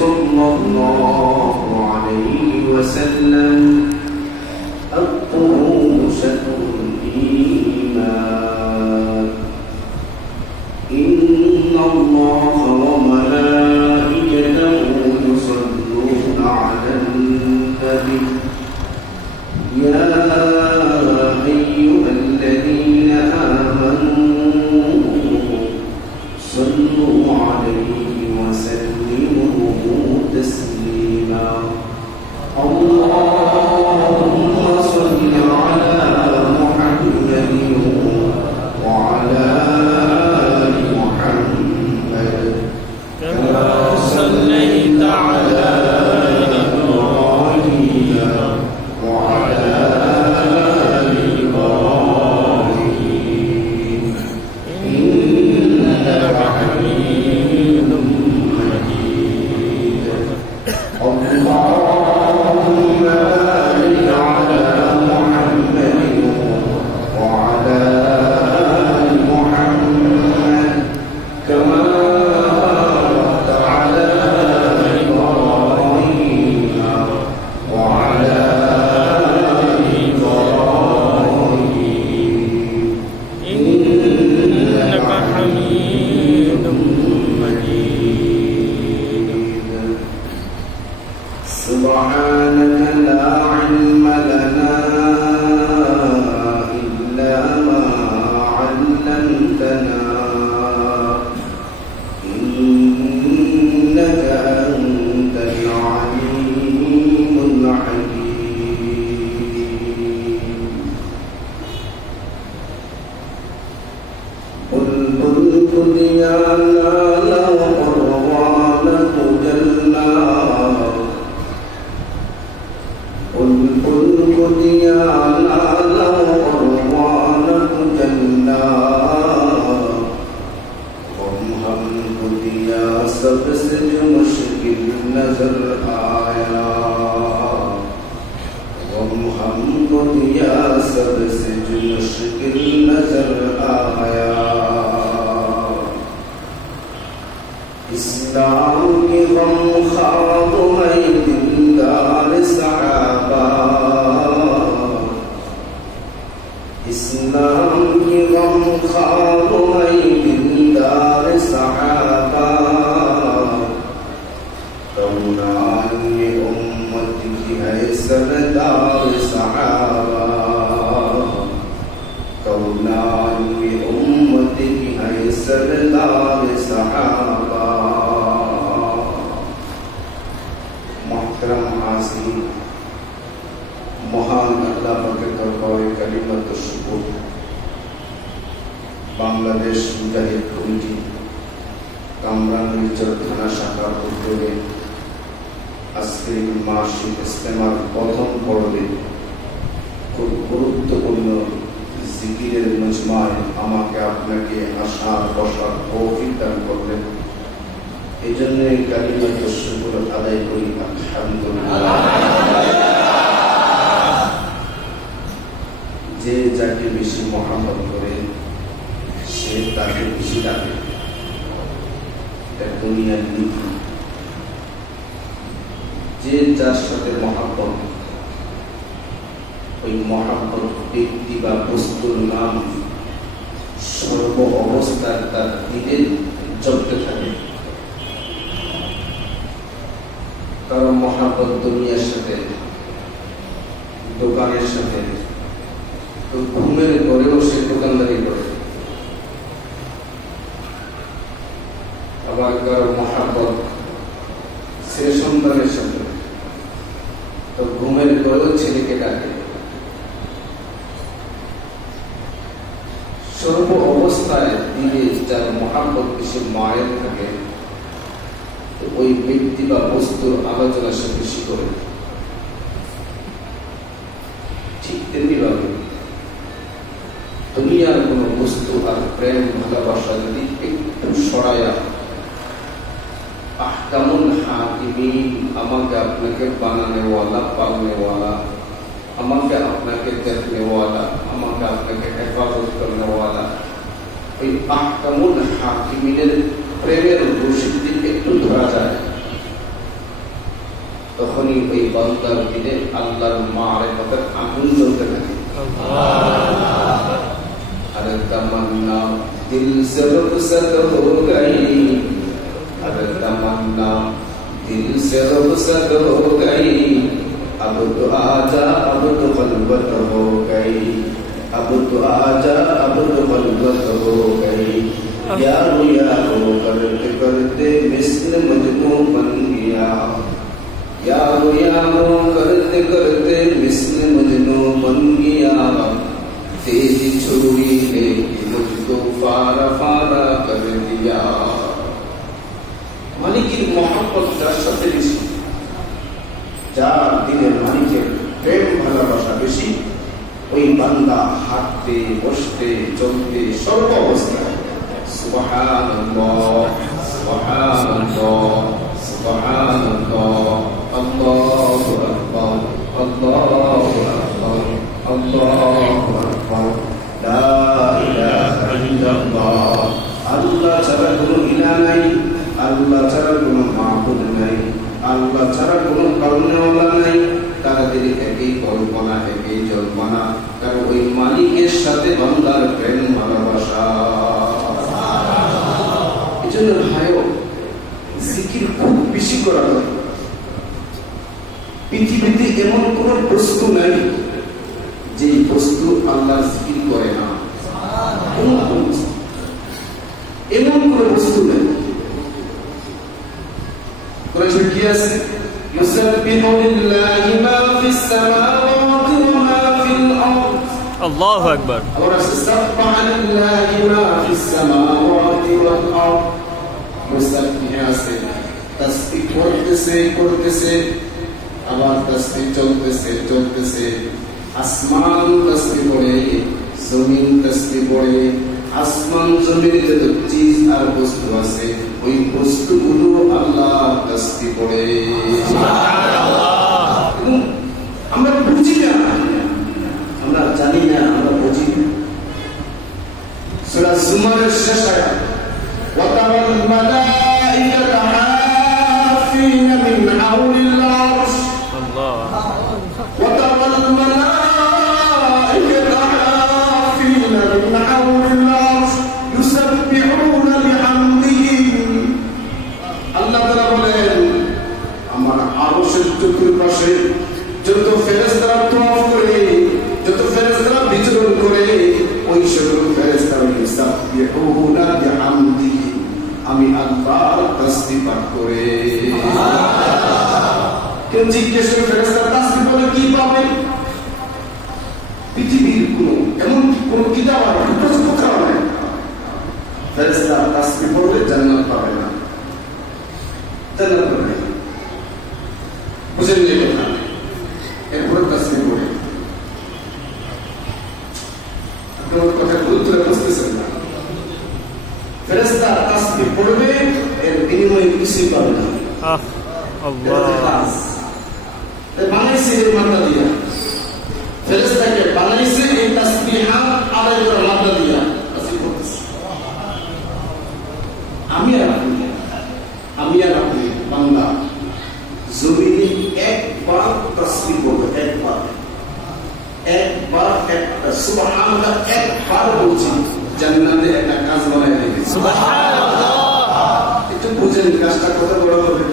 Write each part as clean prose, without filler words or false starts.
صلى الله عليه وسلم الطهور شطر الإيمان إن الله وملائكته يصلون على النبي يا أيها الذين آمنوا صلوا عليه وسلموا تسليما اللهم صل على محمد وعلى آل محمد كما صليت على إبراهيم وعلى آل إبراهيم إنك حميد مجيد اللهم بارك على محمد وعلى آل محمد كما باركت على إبراهيم وعلى آل إبراهيم إنك حميد مجيد سبحانك لا علم لنا إلا ما علمتنا إنك أنت العليم الحكيم قل يا نال وقرانك جلنا قل يا نال وقرانك جلنا قل يا सबसे जो मुश्किल नजर आया हमको दिया सबसे जो मुश्किल नजर आया इस्लाम की गम ख्वाब में दिलदार सहाबा इस्लाम की गम ख्वाब में दिलदार सहाबा कौनान ये उम्मत की है सरदार सहाबा कौनान ये उम्मत की है सरदार सहाबा मोहतरम हाज़िरीन महान अल्लाह पाकेर दरबारे कालिमात शुकुर बांग्लादेश मुजाहिद कमिटी कामरांगीरचर थाना शाखार उद्योगे আজকের মাসিক ইজতেমার প্রথম পর্বে খুব গুরুত্বপূর্ণ জিকিরের মজমায় আমাকে আপনাকে আসার বসার তৌফিক দান করলেন এই জন্য কালিমাত শুকর আদায় করি আলহামদুলিল্লাহ যে যাকে বেশি মহব্বত করে সে তাকে বেশি ডাকে এটা দুনিয়ার নীতি যে যার সাথে মহব্বত ওই মহব্বত ব্যক্তি বা বস্তুর নাম সর্ব অবস্থায় তার দিলে চলতে থাকে কারণ মহব্বত দুনিয়ার সাথে দোকানের সাথে তো ঘুমের ঘরেও সে দোকানদারি করে আবার কারো মহব্বত সে সন্তানের সাথে তো ঘুমের ঘরেও ছেলেকে ডাকে সর্ব অবস্থায় দিলে যার মহব্বত বেশি মায়ের থাকে তো ওই ব্যক্তি বা বস্তুর আলোচনা সে বেশি করে ঠিক তেমনি ভাবে দুনিয়ার কোন বস্তু আর প্রেম ভালোবাসা যদি একটু সরাইয়া আহকামুল হাকিমিন আমাকে আপনাকে বানানে ওয়ালা পালনে ওয়ালা আমাকে আপনাকে দেখনে ওয়ালা আমাকে আপনাকে হেফাজত করনে ওয়ালা ওই আহকামুল হাকিমিনের প্রেমের রশিদ একটু ধরা যায় তখনই ওই বান্দার দিলে আল্লাহর মারিফতের আগুন জ্বলতে থাকে। अरे तमन्ना दिल से रुखसत हो गई, अरे तमन्ना दिल से रुखसत हो गई, अब तो आजा अब तो खलवत हो गई, अब तो आजा अब तो खलवत हो गई। यारो यारो करते करते मिस्र मजनू बन गया, यारो यारो करते करते मिस्र मजनू बन गया। तेरी छुरी ने मुझको फारा फारा कर दिया। मालिकेर मोहब्बत যার সাথে বেশি, যার দিলের মালিকের প্রেম ভালোবাসা বেশি, ওই বান্দা হাঁটতে বসতে চলতে সর্ব অবস্থায় সুবহানাল্লাহ সুবহানাল্লাহ সুবহানাল্লাহ আল্লাহু আকবার আল্লাহু আকবার আল্লাহু আকবার লা ইলাহা ইল্লাল্লাহ। আল্লাহ ছাড়া কোনো ইলাহ নাই, আল্লাহ ছাড়া কোনো মাবুদ নাই, আল্লাহ ছাড়া কোনো কারণওয়ালা নাই। তাদের একই কল্পনা একই জল্পনা, কারণ ওই মালিকের সাথে বান্দার প্রেম ভালোবাসা। এই জন্য ভাইও জিকির খুব বেশি করা হয়। পৃথিবীতে এমন কোন বস্তু নাই যে বস্তু আল্লাহর জিকির করে না, এমন কোন বস্তু নাই। কোরআনে কি আছে? ইউসাব্বিহু লিল্লাহি মা ফিস সামাওয়াতি ওয়া মা ফিল আরদ। আল্লাহু আকবার। ওয়া সাব্বাহা লিল্লাহি মা ফিস সামাওয়াতি ওয়াল আরদ। মুসাব্বিহ আছে, তাসবিহ করতেছে করতেছে, আবার তাসবিহ চলতেছে চলতেছে। আসমান তসবিহ পড়ে, জমিন তসবিহ পড়ে। আসমান জমিনে যত চিজ আর বস্তু আছে, ওই বস্তুগুলো আল্লাহ তসবিহ পড়ে। সুবহানাল্লাহ। আমরা বুঝি না, আমরা জানি না, আমরা বুঝি না। সূরা জুমারের শেষ আয়াত, ওয়া তারাল মালাইকাতা হাফিনা মিন হাওলিল আরশ। আল্লাহ। ওয়া তারাল মালাইকাতা হাফিনা মিন হাওলিল আরশ ইউসাব্বিহুনা বিহামদিহি। আল্লাহ তাআলা বলেন, আমার আরশের চতুর্পাশে যত ফেরেশতারা তওয়াফ করে, যত ফেরেশতারা বিচরণ করে, ওই সকল ফেরেশতারা ইউসাব্বিহুনা বিহামদিহি, আমি আল্লাহর তাসবিহ পাঠ করে। কেউ জিজ্ঞেস করে ফেরেশতারা তাসবিহ বলে কি পাবে? পৃথিবীর এমন কোন কিতাব আর কোথাও নাই ফেরেশতা তাসবিহ পড়লে জান্নাত পাবে না, জান্নাত পাবে না। বুঝেন যে কথা, এরপরে তাসবিহ পড়ে আপনার কথা গুরুত্ব বুঝতেছেন না। ফেরেশতা তাসবিহ পড়বে, এর বিনিময়ে কিছুই পাবে না। আল্লাহ বানাইছে এর মাত্রা দিয়া, ফেরেশতাকে বানাইছে এই তাসবিহাত আদায় করার মাত্রা দিয়া। আমি আর আপনি বান্দা জমিনে একবার তাসবিহ পড়বে, একবার একটা সুবহানাল্লাহ একবার বলছি, জান্নাতে একটা কাজ বানাই দিবে। সুবহানাল্লাহ। একটু বুঝেন কাজটা কত বড় হবে।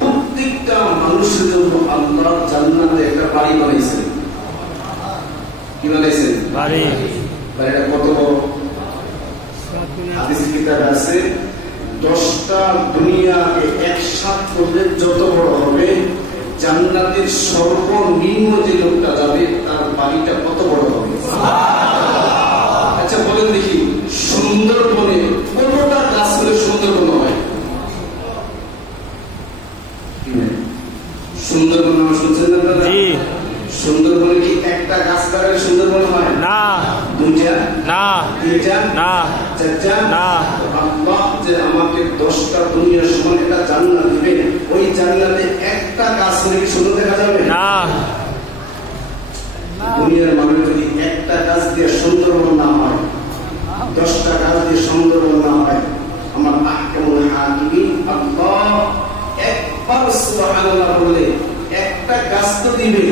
প্রত্যেকটা মানুষের জন্য আল্লাহ জান্নাতে একটা বাড়ি বানাইছেন। কি বানাইছেন? বাড়ি। বাড়িটা কত বড়? হাদিসে কিতাবে আছে, 10টা দুনিয়াকে একসাথে করলে যত বড় হবে, জান্নাতের সর্বনিম্ন যে লোকটা যাবে তার বাড়িটা কত বড় হবে। আচ্ছা বলেন দেখি, সুন্দরবনে কতটা গাছ হলে সুন্দরবন হয়? সুন্দরবন শুনছেন না দাদা? সুন্দরবনে কি একটা গাছ লাগালে সুন্দরবন হয় না? দুইটা না, তিনটা না, চারটা না। আল্লাহ যে আমাকে 10টা দুনিয়ার সমান একটা জান্নাত দিবে, ওই জান্নাতে একটা গাছ হলে কি সুন্দর দেখা যাবে না? দুনিয়ার মানুষ যদি একটা গাছ দিয়ে সুন্দরবন না হয়, 10টা গাছ দিয়ে সুন্দরবন না হয়, আমার আহকামুল হাকিমিন আল্লাহ এক সুবহানাল্লাহ বললে একটা গাছ তো দিবে,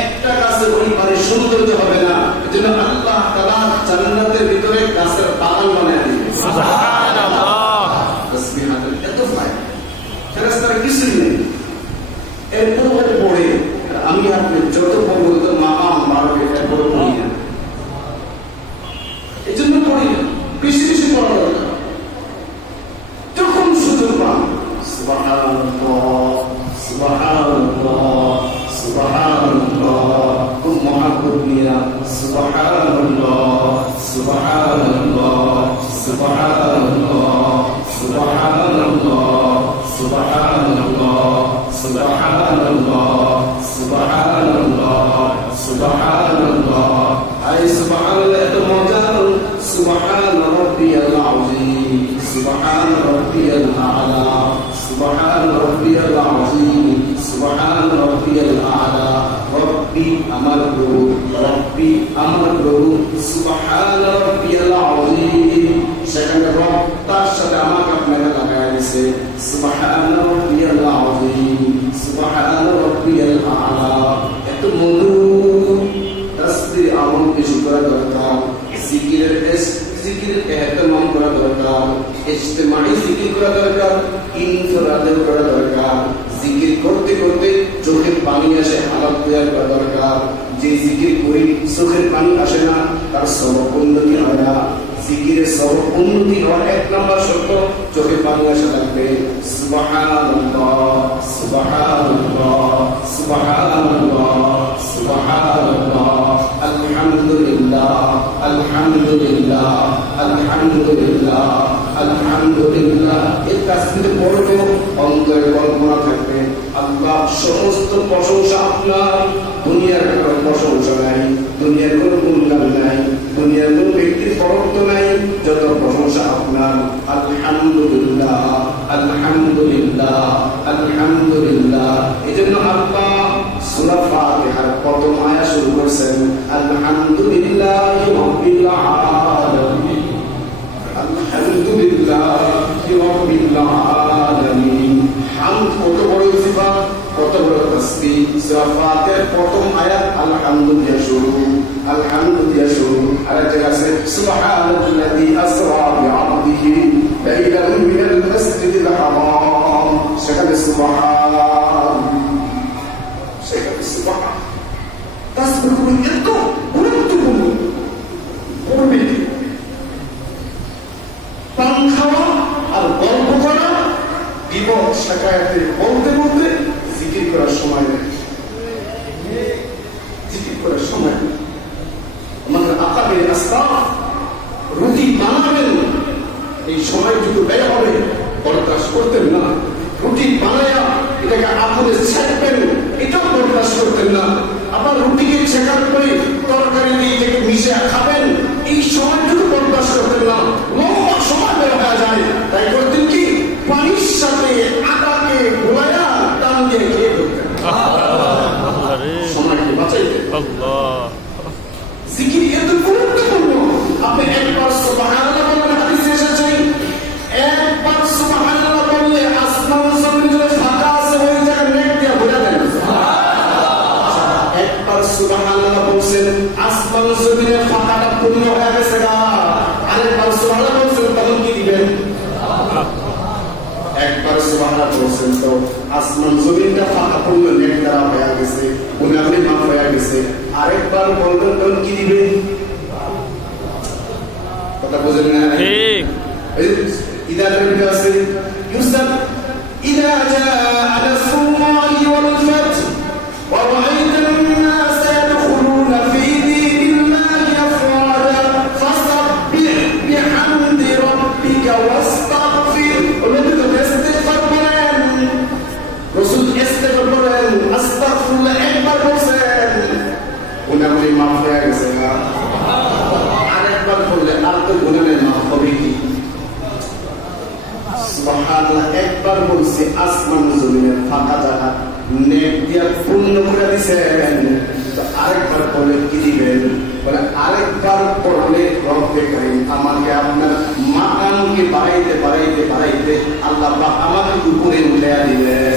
একটা গাছের ওই পারে সৌন্দর্য হবে না, এজন্য আল্লাহ তাআলা জান্নাতের ভিতরে গাছের বাগান বানায় দিবে। সুবহানাল্লাহ। তাসবিহাতের এত ফায়দা, ফেরেশতারা কিছুই নেই। এরপরে পড়ে আমি আপনি যত পড়বো তো মাকাম বাড়বে, এরপরে পড়ি না, এই জন্য পড়ি না, বেশি বেশি পড়া দরকার। যখন সুযোগ পান সুবহানাল্লাহ সুবহানাল্লাহ সুবহানাল্লাহ খুব মহাব্বত নিয়ে সুবহানাল্লাহ সুবহানাল্লাহ সুবহানাল্লাহ সুবহানাল্লাহ সুবহানাল্লাহ সুবহানাল্লাহ সুবহানাল্লাহ সুবহানাল্লাহ। আই সুবহানাল্লাহ এত মজার, সুবহান রাব্বিয়াল আযীম সুবহান রাব্বিয়াল আ'লা সুবহান রাব্বিয়াল আযীম সুবহান রাব্বিয়াল আ'লা। রব্বি আমার প্রভু, রব্বি আমার প্রভু, সুবহান রাব্বিয়াল আযীম। সেখানে রব তার সাথে আমাকে আপনাকে লাগায় দিয়েছে, সুবহান রাব্বিয়াল আযীম সুবহান রাব্বিয়াল আ'লা। এত মধুর তাসবিহ আমল বেশি করা দরকার, জিকিরের এহতেমাম করা দরকার, ইজতিমাই জিকির করা দরকার, ইনফরাদে করা দরকার। জিকির করতে করতে চোখের পানি আসে, হালাত তৈরি করা দরকার। যে জিকির করি চোখের পানি আসে না, তার সবক উন্নতি হয় না। জিকিরের সবক উন্নতি হওয়ার এক নম্বর শর্ত চোখের পানি আসা লাগবে। সুবহানাল্লাহ সুবহানাল্লাহ সুবহানাল্লাহ সুবহানাল্লাহ আলহামদুলিল্লাহ আলহামদুলিল্লাহ আলহামদুলিল্লাহ আলহামদুলিল্লাহ। এই তাসবিহ পড়লে অন্তরে কল্পনা থাকবে আল্লাহ সমস্ত প্রশংসা আপনার, দুনিয়ার কোনো প্রশংসা নাই, দুনিয়ার কোনো গুণগান নাই, দুনিয়ার কোনো ব্যক্তির বরত্ব নাই, যত প্রশংসা আপনার। আলহামদুলিল্লাহ আলহামদুলিল্লাহ আলহামদুলিল্লাহ। এই জন্য আল্লাহ সূরা ফাতিহার প্রথম আয়াত শুরু করেছেন আলহামদুলিল্লাহি রাব্বিল আলামিন, আলহামদুলিল্লাহি রাব্বিল আলামিন। হামদ কত বড় সিফাত, কত বড় তাসবিহ। সূরা ফাতিহার প্রথম আয়াত আলহামদুলিল্লাহ শুরু, আলহামদুলিল্লাহ শুরু। আর একটা আছে সুবহানাল্লাযী আসরা বিআবদিহি লাইলান মিনাল মাসজিদিল হারাম, সেখানে সুবহান, সেখানে সুবহান। তাসবিহ এত গুরুত্বপূর্ণ, পড়বে পান খাওয়া আর গল্প করা, বিপদ শাকায়াতে বলতে বলতে জিকির করার সময় নেই, জিকির করার সময় নেই। আমাদের আকাবের আস্তাগ রুটি বানাবেন, এই সময়টুকু ব্যয় হবে, বরদাস্ত করতেন না। রুটি বানায়া এটাকে আগুনে ছেঁকবেন, এটাও বরদাস্ত করতেন না। আবার রুটিকে ছেঁকার পরে তরকারি দিয়ে এটাকে মিশে খাবেন, এই সময়টুকু বরদাস্ত করতেন না। লম্বা সময় বের হয়ে যায়, তাই করতেন কি পানির সাথে আটাকে গোলায়া টান দিয়ে খেয়ে ফেলতেন, সময়কে বাঁচাইতেন। জিকির এত গুরুত্বপূর্ণ। আপনি একবার সুবহানাল্লাহ বলবেন, হাদিসে এসেছে একবার সুবহানাল্লাহ বললে আসমান জমিন যে ফাঁকা আছে ওই জায়গা নেট দিয়ে ভরে দেন। একবার সুবহানাল্লাহ বলছেন আসমান জমিনের ফাঁকাটা পূর্ণ হয়ে গেছে না, আরেকবার সুবহানাল্লাহ বলছেন তখন কি দিবেন? একবার সুবহানাল্লাহ বলছেন তো আসমান জমিনটা ফাঁকা পূর্ণ নেট দ্বারা হয়ে গেছে, গুনাহগুলি মাফ হয়ে গেছে। আরেকবার বলবেন তখন কি দিবেন? কথা বুঝেন না? ঠিক। ইদারের ভিতরে আছে ইউসাব ইদা জাআ নাসরুল্লাহি ওয়াল ফাth ওয়া রাআইতান নাস ইয়াদখুলুনা ফী দীনিল্লাহি আফওয়াজা ফাসাব্বিহ বিহামদি রাব্বিকা ওয়াস্তাগফির। ওলাদের ইস্তিগফার করেন, রাসূল ইস্তিগফার করেন, আস্তাগফিরুল্লাহ একবার বলেন, গুনাহগুলি মাফ হয়ে গেছে না। আরেকবার বললে আর তো গুনাহের মাফ হবে কি? সুবহানাল্লাহ একবার বলছি আসমান জমিনের ফাঁকা জায়গা নেট দিয়া পূর্ণ করে দিয়েছেন, তো আরেকবার বলে কি দিবেন? বলে আরেকবার পড়লে রব্বে কারীম আমাকে আপনার মাকামকে বাড়াইতে বাড়াইতে বাড়াইতে আল্লাহ পাক আমাকে উপরে উঠাইয়া দিবেন।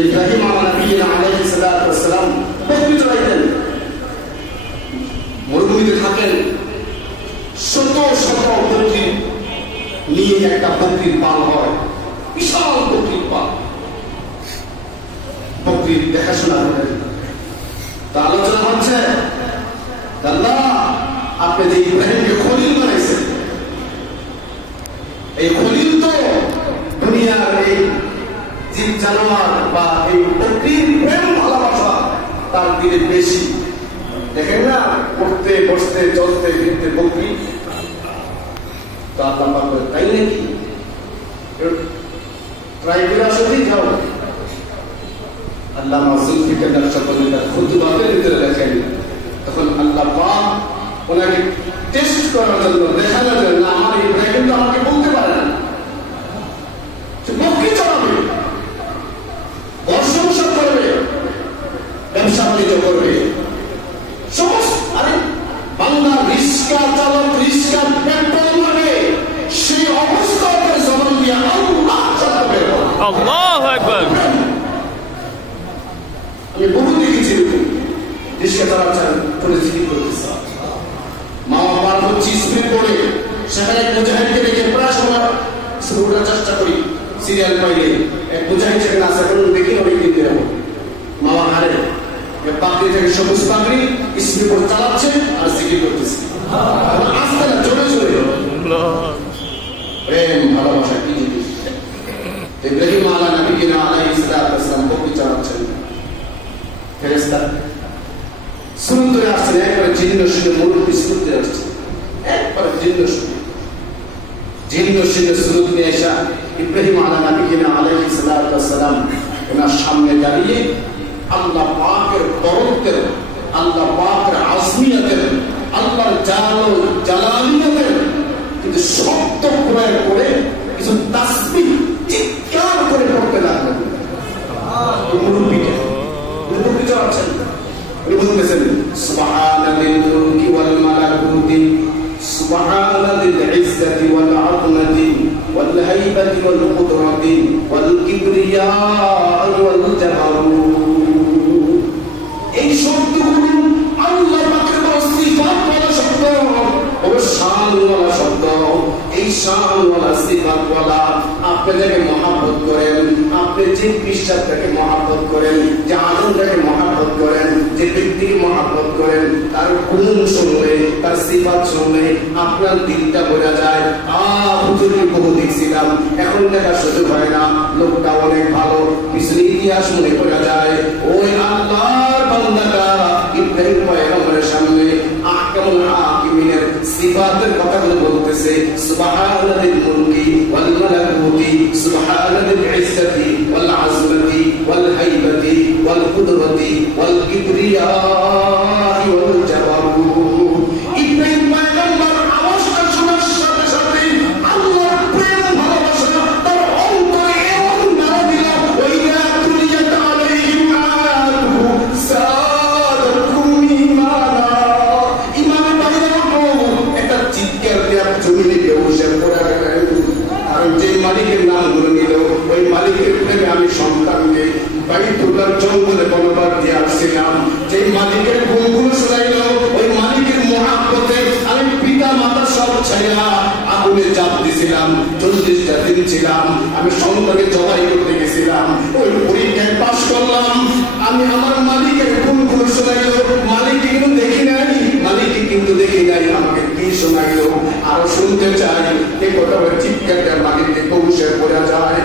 ইব্রাহিম আলাইহিস সালাম বকরি চড়াইতেন, মরুভূমিতে থাকেন, শত শত বকরি নিয়ে একটা বকরির পাল হয়, বিশাল বকরির পাল, বকরির দেখাশোনা করেন। তা আলোচনা হচ্ছে, আল্লাহ আপনি যে ইব্রাহিমকে খলিল বানাইছেন, এই খলিল তো দুনিয়ার এই জীব জানোয়ার বা এই বকরির প্রেম ভালোবাসা তার দিকে বেশি। দেখেন না, উঠতে বসতে চলতে ফিরতে বকরি, তো আল্লাহ করে তাই নাকি ট্রাই করে আসলে যাও। আল্লাহ জুলফিকার সকলে তার খুতবাতের ভিতরে দেখেন, তখন আল্লাহ পাক ওনাকে টেস্ট করার জন্য, দেখানোর জন্য, আমার ইব্রাহিম তো আমাকে বলতে পারে না, বকরি চড়াবে, বর্ষণ করবে, ব্যবসা বাণিজ্য করবে, সমস্ত আরে বাংলা রিস্কা চালক, রিস্কা পেট্রোল মানে সেই অবস্থাতে জবান দিয়ে আল্লাহ শব্দ বের করে। আল্লাহু আকবার। আমি বহু দেখেছি রিস্কা চালাচ্ছেন, পরিস্থিতি করতেছে, মা বাবার হচ্ছে স্পিড করে সেখানে এক মুজাহিদকে দেখে প্রায় সময় ওঠার চেষ্টা করি, সিরিয়াল পাইলে এক মুজাহিদ সেখানে আসা করুন, দেখি অনেক দিন দেব মা বাবা হারে পাগড়ি থেকে সবুজ পাগড়ি স্পিড করে চালাচ্ছে আর জিকির করতেছে, আসতে না জোরে জোরে। প্রেম ভালোবাসা কি জিনিস! ইব্রাহিম আলাইহিস সালাম বকরি চালাচ্ছেন, ফেরেশতা সুরত হয়ে আসছেন, একবারে জিন্ন শুনে মুরব্বী সুরত হয়ে আসছেন, একবারে জিন্ন শুনে সুরত নিয়ে আসা ইব্রাহিম আলাইহিস সালাম ওনার সামনে দাঁড়িয়ে আল্লাহ পাকের বরকতের, আল্লাহ পাকের আজমিয়তের, আল্লাহর জালালিয়তের কিন্তু শব্দ প্রয়োগ করে কিছু তাসবিহ চিৎকার করে পড়তে লাগলেন। মুরব্বীকে মুরব্বী চড়াচ্ছেন, উনি বলতেছেন সুবহানাল মুলকি ওয়াল মালাকুতি সুবহানাল ইজ্জতি ওয়াল আযমতি ওয়াল হাইবাতি ওয়াল কুদরাতি ওয়াল কিবরিয়া ওয়াল জাবারুত। এই শব্দগুলো আল্লাহ পাকের সিফাত ওয়ালা শব্দ, ও শান ওয়ালা শব্দ। এই শান ওয়ালা সিফাত ওয়ালা আপনি যাকে মহব্বত করেন, আপনি যে বিশ্বাসটাকে মহব্বত করেন, যে আনন্দটাকে মহব্বত করেন, যে ব্যক্তিকে মহব্বত করেন, তার গুণ শুনলে, তার সিফাত শুনলে আপনার দিলটা বোঝা যায়। হুজুরকে বহু দেখছিলাম, এখন দেখা সুযোগ হয় না, লোকটা অনেক ভালো, পিছনে ইতিহাস মনে করা যায়। ওই আল্লাহর বান্দাটা ইব্রাহিম পয়গম্বরের সামনে আহকামুল হাকিমিনের সিফাতের কথাগুলো বলতেছে, সুবহানাল মুলকি ওয়াল মালাকুতি সুবহানাল ইজ্জতি ওয়াল আযমতি ওয়াল হাইবাতি ওয়াল কুদরতি ওয়াল কিবরিয়া ওয়াল জাবারুত। ইব্রাহিম পয়গম্বর আওয়াজটা শোনার সাথে সাথে আল্লাহর প্রেম ভালোবাসা তার অন্তরে এমন নাড়া দিল, ওইয়া তুলিয়াত আলাইহিম আয়াতুহু সাদাতুম ঈমানা। ঈমান পাইলো একটা চিৎকার দিয়ে জমিনে বসে পড়ে গেলেন, কারণ যে মালিকের নামগুলো নিল ওই মালিকের প্রেমে আমি সন্তানকে বাইতুল্লাহ জঙ্গলে বনবাস দিয়ে আসছিলাম, যে মালিকের গুণগুলো শোনাইল ওই মালিকের মহাব্বতে আমি পিতা মাতা সব ছাইয়া আগুনে চাপ দিয়েছিলাম, 40টা দিন ছিলাম, আমি সন্তানকে জবাই করতে গেছিলাম, ওই পরীক্ষায় পাস করলাম, আমি আমার মালিকের গুণগুলো শোনাইল, মালিক কিন্তু দেখি নাই, মালিক কিন্তু দেখি নাই, আমাকে কি শোনাইল আরো শুনতে চাই। এই কথা বলে চিৎকার মালিককে কৌশে পড়া যায়।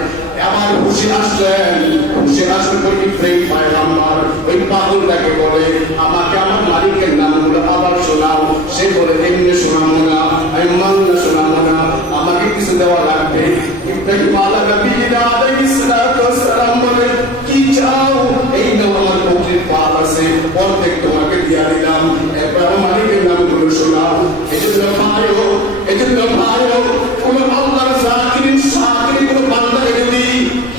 আমার খুশি আসলেন, খুশি আসলে পরে প্রেম পয়গম্বর ওই পাগলটাকে বলে, আমাকে আমার মালিকের নামগুলো আবার শোনাও। সে বলে এমনি শোনাবো না, আমি মাংনা শোনাবো না, আমাকে কিছু দেওয়া লাগবে। ইব্রাহিম আলাইহিস সালাম বলে, কি চাও? এই নাও আমার বকরির পাল আছে, অর্ধেক তোমাকে দিয়া দিলাম, এরপর আমার মালিকের নামগুলো শোনাও। এজন্য ভাইও কোন আল্লাহর জাকিরিন শাকিরিন কোন বান্দা যদি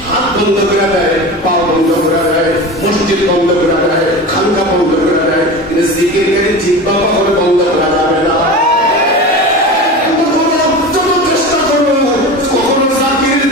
হাত বন্ধ করে দেয়, পা বন্ধ করে দেয়, মসজিদ বন্ধ করে দেয়, খানকা বন্ধ করে দেয়, কিন্তু জিকির করে জিহ্বা কখনো বন্ধ করা যাবে না। চেষ্টা করবো কখনো জাকিরের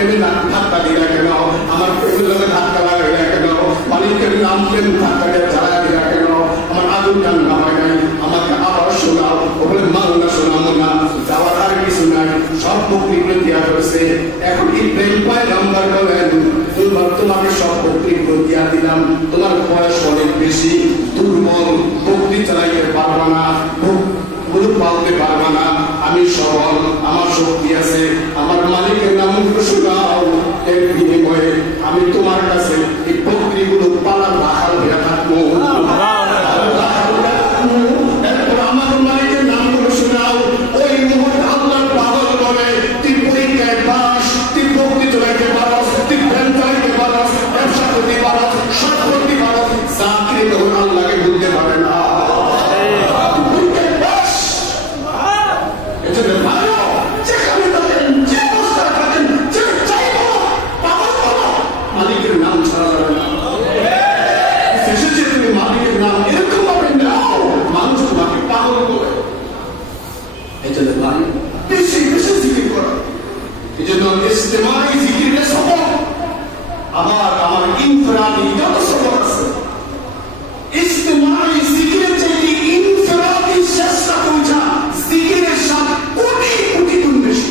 প্রেমে ধাক্কা দিলা কেন, আমার প্রেমের লোকে ধাক্কা লাগাইলা কেন, মালিকের নাম প্রেম ধাক্কাটা জ্বালা দিলা কেন, আমার আগুন টান নামায় নাই, আমাকে আবার শোনাও, ওগুলো মাংনা শোনাবো না, যাওয়ার আর কিছু নাই, সব বক্তৃতা দেওয়া হয়েছে। এখন ইব্রাহিম পয়গম্বর বলেন, তোমাকে সব বক্তৃতা দিয়া দিলাম, তোমার বয়স অনেক বেশি, দুর্বল, বক্তি চালাইতে পারবা না, মুলুক পালতে পারবা না, আমি সবল, আমার শক্তি আছে, আমার মালিকের নাম শোনাও, এর বিনিময়ে আমি তোমার কাছে এই বক্তৃগুলো পালার রাখাল হয়ে থাকবো। আমার মালিকের নামগুলো শোনাও, ওই মুহূর্তে আল্লাহর পাগল বলে, তুই পরীক্ষায় পাস, তুই বক্তি চালাইতে পারস, তুই ভ্যান চালাইতে পারস, ব্যবসা করতে পারস, সব করতে পারস, চাকরি তখন আল্লাহকে বুঝতে পারে না। মালিকের নাম ছাড়া যাবে না, শেষে তুমি মালিকের নাম এরকম ভাবে নাও, মানুষ তোমাকে পাগল করে। এই জন্য ভাই বেশি বেশি জিকির করো, এই জন্য ইস্তেমাই জিকিরের সফল, আবার আমার ইনফরাদি যত সফল আছে, ইস্তেমাই জিকিরের চাইতে ইনফরাদি চেষ্টা পৌঁছা জিকিরের সাথে কোটি কোটি গুণ বেশি।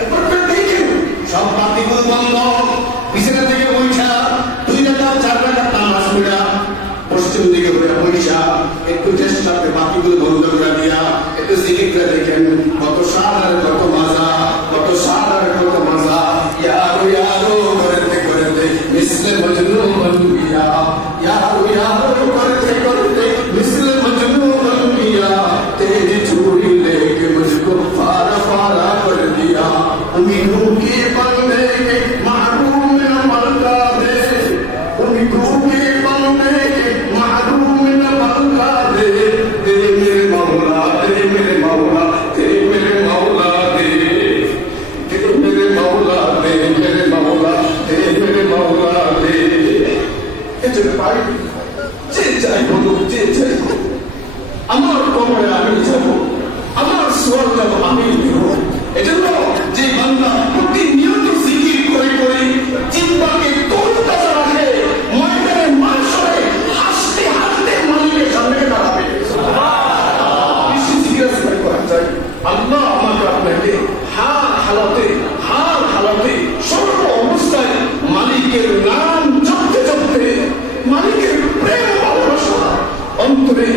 একবার দেখেন, সব বাতিগুলো বন্ধ, পিছনে থেকে বৈশা 2 টাকা 4 টাকা নামাজ পড়া, পশ্চিম দিকে বৈশা একটু চেষ্টা করে বাতিগুলো বন্ধ করে দিয়া একটু জিকির করে দেখেন, কত স্বাদ আর কত মজা, কত স্বাদ আর কত মজা। ইয়ারো ইয়ারো করতে করতে মিসলে মজনু বন গিয়া, ইয়ারো ইয়ারো করতে করতে মিসলে মজনু বন গিয়া, তেরি চুড়ি लेके मुझको फारा फारा कर दिया, उम्मीदों के बंदे के महरूम न मलका दे, उम्मीदों के बंदे के महरूम न मलका दे, तेरे मेरे मौला, तेरे मेरे मौला, तेरे मेरे मौला दे, तेरे मेरे मौला दे, मेरे मौला, तेरे मेरे मौला दे। ये जो भाई जे जाए बोलो, जे जाए আমার কবরে আমি যাব, আমার সোয়াল যাব আমি দেব। এজন্য যে বান্দা প্রতিনিয়ত জিকির করে করে জিহ্বাকে তরতাজা রাখে, ময়দানে মাশরে হাসতে হাসতে মালিকের সামনে দাঁড়াবে। বেশি সিরিয়াস করে করা যায়। আল্লাহ আমাকে আপনাকে হার হালাতে সর্ব অবস্থায় মালিকের নাম জপতে জপতে মালিকের প্রেম ভালোবাসা অন্তরে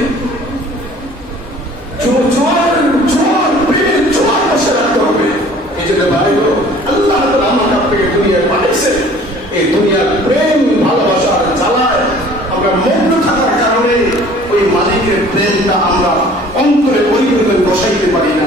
দুনিয়ার প্রেম ভালোবাসার জ্বালায় আমরা মগ্ন থাকার কারণে ওই মালিকের প্রেমটা আমরা অন্তরে ওই বসাইতে পারি না।